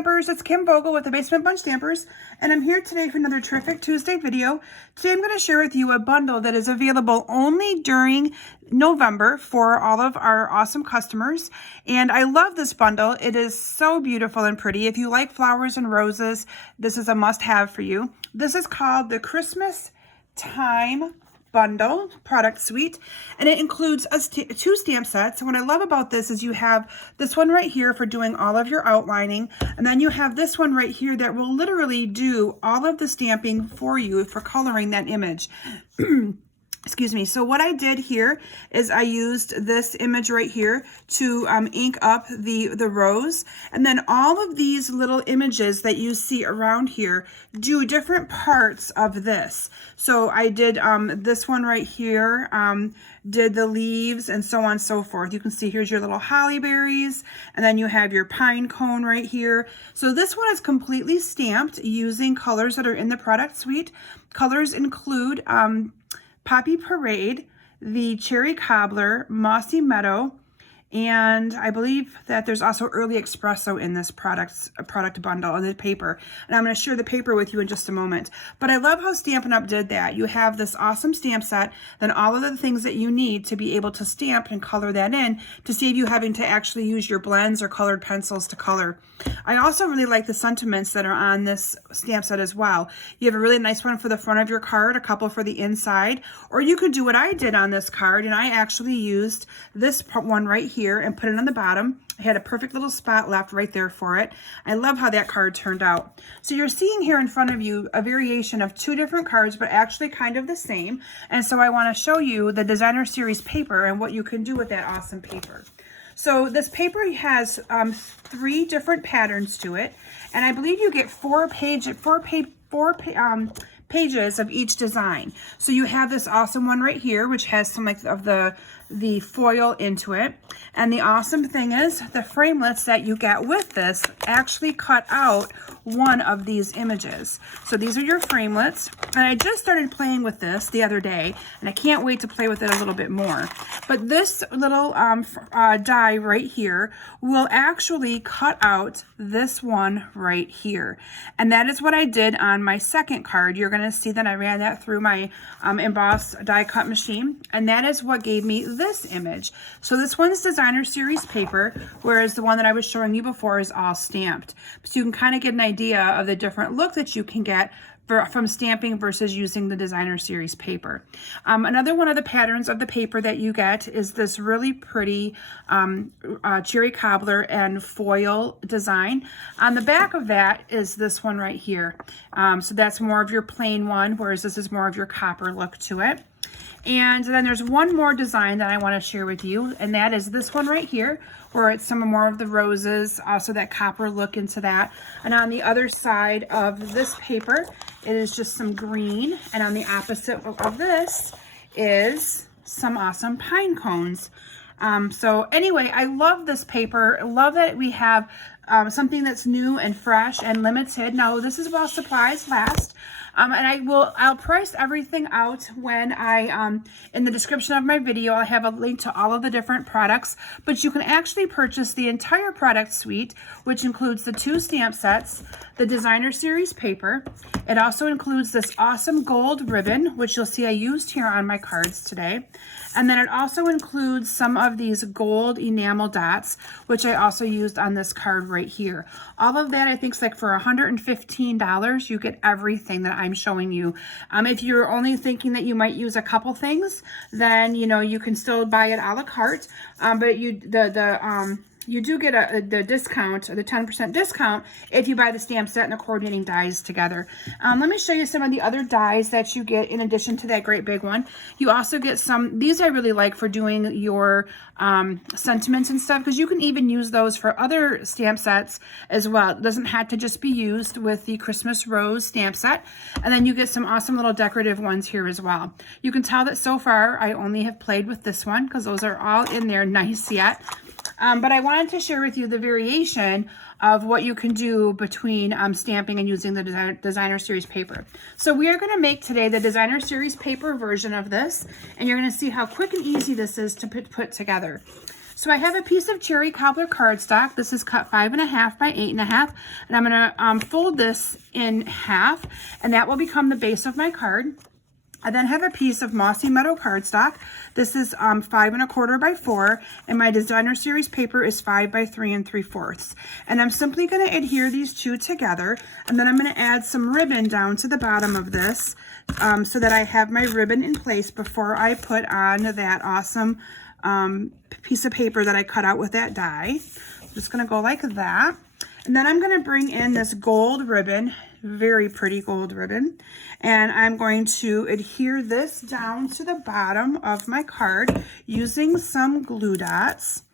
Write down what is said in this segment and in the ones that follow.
Stampers, it's Kim Vogel with the Basement Bunch Stampers, and I'm here today for another terrific Tuesday video. Today I'm going to share with you a bundle that is available only during November for all of our awesome customers, and I love this bundle. It is so beautiful and pretty. If you like flowers and roses, this is a must-have for you. This is called the Christmastime bundle product suite, and it includes two stamp sets. And what I love about this is you have this one right here for doing all of your outlining, and then you have this one right here that will literally do all of the stamping for you for coloring that image. Excuse me. So what I did here is I used this image right here to ink up the rose, and then all of these little images that you see around here do different parts of this. So I did this one right here, did the leaves and so on and so forth. You can see here's your little holly berries, and then you have your pine cone right here. So this one is completely stamped using colors that are in the product suite. Colors include Poppy Parade, the Cherry Cobbler, Mossy Meadow, and I believe that there's also Early Espresso in this product bundle and the paper. And I'm going to share the paper with you in just a moment. But I love how Stampin' Up! Did that. You have this awesome stamp set, then all of the things that you need to be able to stamp and color that in to save you having to actually use your blends or colored pencils to color. I also really like the sentiments that are on this stamp set as well. You have a really nice one for the front of your card, a couple for the inside, or you could do what I did on this card, and I actually used this one right here and put it on the bottom. I had a perfect little spot left right there for it. I love how that card turned out. So you're seeing here in front of you a variation of two different cards, but actually kind of the same. And so I want to show you the Designer Series paper and what you can do with that awesome paper. So this paper has 3 different patterns to it, and I believe you get 4 pages of each design. So you have this awesome one right here, which has some like of the foil into it. And the awesome thing is the framelits that you get with this actually cut out one of these images. So these are your framelits. And I just started playing with this the other day, and I can't wait to play with it a little bit more. But this little die right here will actually cut out this one right here. And that is what I did on my second card. You're going to see that I ran that through my emboss die cut machine, and that is what gave me this image. So this one's Designer Series paper, whereas the one that I was showing you before is all stamped. So you can kind of get an idea of the different look that you can get from stamping versus using the Designer Series paper. Another one of the patterns of the paper that you get is this really pretty Cherry Cobbler and foil design. On the back of that is this one right here. So that's more of your plain one, whereas this is more of your copper look to it. And then there's one more design that I want to share with you, and that is this one right here, where it's some more of the roses, also that copper look into that. And on the other side of this paper, it is just some green, and on the opposite of this is some awesome pine cones. So anyway, I love this paper. I love that we have something that's new and fresh and limited. Now this is while supplies last. And I'll price everything out when in the description of my video, I have a link to all of the different products, but you can actually purchase the entire product suite, which includes the 2 stamp sets, the Designer Series paper. It also includes this awesome gold ribbon, which you'll see I used here on my cards today. And then it also includes some of these gold enamel dots, which I also used on this card right here. All of that I think is like for $115, you get everything that I'm showing you. If you're only thinking that you might use a couple things, then you can still buy it a la carte. But you do get the discount, the 10% discount, if you buy the stamp set and the coordinating dies together. Let me show you some of the other dies that you get in addition to that great big one. You also get some, these I really like for doing your sentiments and stuff, because you can even use those for other stamp sets as well. It doesn't have to just be used with the Christmas Rose stamp set. And then you get some awesome little decorative ones here as well. You can tell that so far I only have played with this one because those are all in there nice yet. But I wanted to share with you the variation of what you can do between stamping and using the Designer Series paper. So we are going to make today the Designer Series paper version of this, and you're going to see how quick and easy this is to put together. So I have a piece of cherry cobbler cardstock. This is cut 5.5 by 8.5, and I'm gonna fold this in half, and that will become the base of my card. I then have a piece of Mossy Meadow cardstock. This is 5.25 by 4, and my designer series paper is 5 by 3 3/4. And I'm simply going to adhere these two together, and then I'm going to add some ribbon down to the bottom of this so that I have my ribbon in place before I put on that awesome piece of paper that I cut out with that die. I'm just going to go like that. And then I'm going to bring in this gold ribbon, very pretty gold ribbon, and I'm going to adhere this down to the bottom of my card using some glue dots.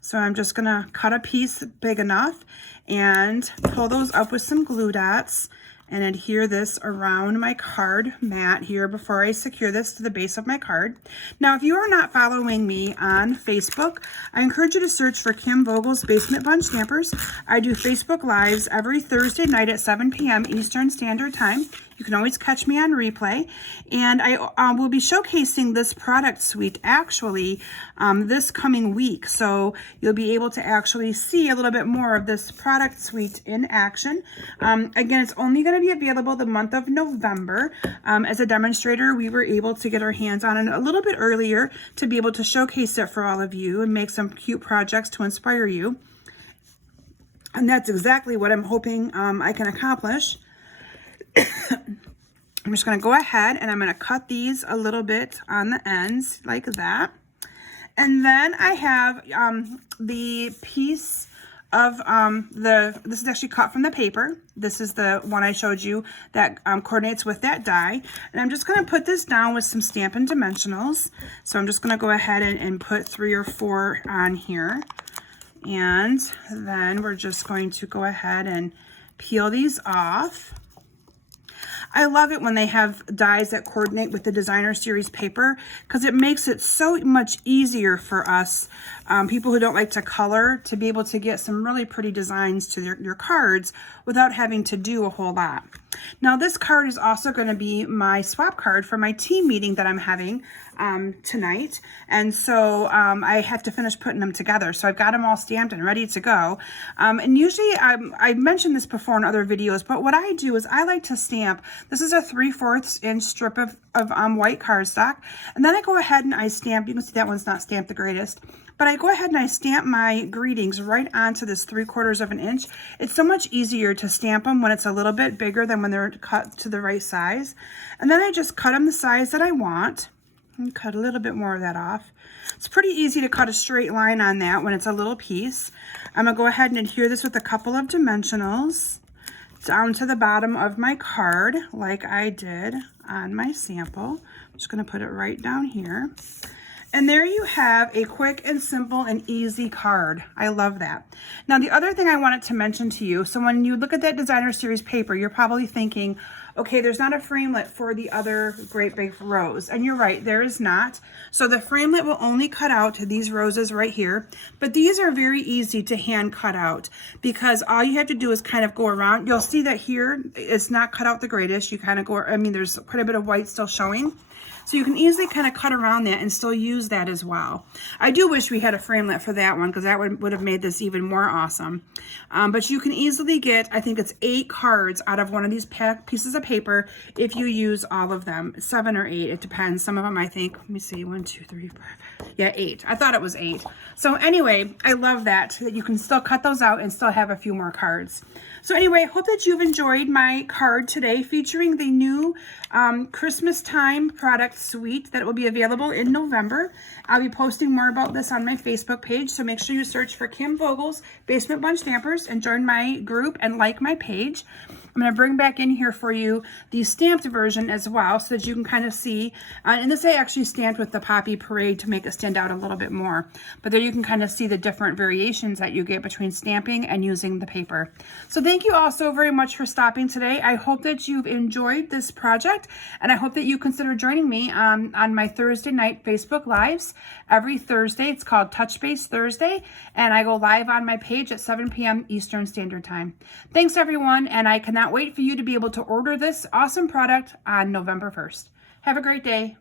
So I'm just going to cut a piece big enough and pull those up with some glue dots and adhere this around my card mat here before I secure this to the base of my card. Now, if you are not following me on Facebook, I encourage you to search for Kim Vogel's Basement Bunch Stampers. I do Facebook Lives every Thursday night at 7 p.m. Eastern Standard Time. You can always catch me on replay. And I will be showcasing this product suite actually this coming week. So you'll be able to actually see a little bit more of this product suite in action. Again, it's only going to be available the month of November. As a demonstrator, we were able to get our hands on it a little bit earlier to be able to showcase it for all of you and make some cute projects to inspire you. And that's exactly what I'm hoping I can accomplish. I'm just going to go ahead and I'm going to cut these a little bit on the ends like that. And then I have the piece of this is actually cut from the paper. This is the one I showed you that coordinates with that die. And I'm just going to put this down with some Stampin' Dimensionals. So I'm just going to go ahead and put 3 or 4 on here. And then we're just going to go ahead and peel these off. I love it when they have dies that coordinate with the designer series paper because it makes it so much easier for us, people who don't like to color, to be able to get some really pretty designs to your cards without having to do a whole lot. Now this card is also going to be my swap card for my team meeting that I'm having tonight, and so I have to finish putting them together. So I've got them all stamped and ready to go. And usually I've mentioned this before in other videos, but what I do is I like to stamp. This is a 3/4 inch strip of white cardstock, and then I go ahead and I stamp. You can see that one's not stamped the greatest, but I go ahead and I stamp my greetings right onto this 3/4 of an inch. It's so much easier to stamp them when it's a little bit bigger than when they're cut to the right size. And then I just cut them the size that I want. And cut a little bit more of that off. It's pretty easy to cut a straight line on that when it's a little piece. I'm going to go ahead and adhere this with a couple of dimensionals down to the bottom of my card like I did on my sample. I'm just going to put it right down here. And there you have a quick and simple and easy card. I love that. Now the other thing I wanted to mention to you, so when you look at that designer series paper, you're probably thinking, okay, there's not a framelit for the other great big rose. And you're right, there is not. So the framelit will only cut out these roses right here. But these are very easy to hand cut out because all you have to do is kind of go around. You'll see that here it's not cut out the greatest. You kind of go, I mean, there's quite a bit of white still showing. So you can easily kind of cut around that and still use that as well. I do wish we had a framelit for that one because that would have made this even more awesome. But you can easily get, I think it's 8 cards out of one of these pieces of paper if you use all of them. 7 or 8, it depends. Some of them I think, let me see, 1, 2, 3, 4, 5. Yeah, 8. I thought it was 8. So anyway, I love that you can still cut those out and still have a few more cards. So anyway, hope that you've enjoyed my card today featuring the new Christmastime product suite that will be available in November. I'll be posting more about this on my Facebook page, so make sure you search for Kim Vogel's Basement Bunch Stampers and join my group and like my page. I'm going to bring back in here for you the stamped version as well so that you can kind of see. And this I actually stamped with the Poppy Parade to make it stand out a little bit more. But there you can kind of see the different variations that you get between stamping and using the paper. So thank you all so very much for stopping today. I hope that you've enjoyed this project, and I hope that you consider joining me on my Thursday night Facebook Lives. Every Thursday, it's called Touch Base Thursday, and I go live on my page at 7 p.m. Eastern Standard Time. Thanks everyone, and I cannot wait for you to be able to order this awesome product on November 1st. Have a great day.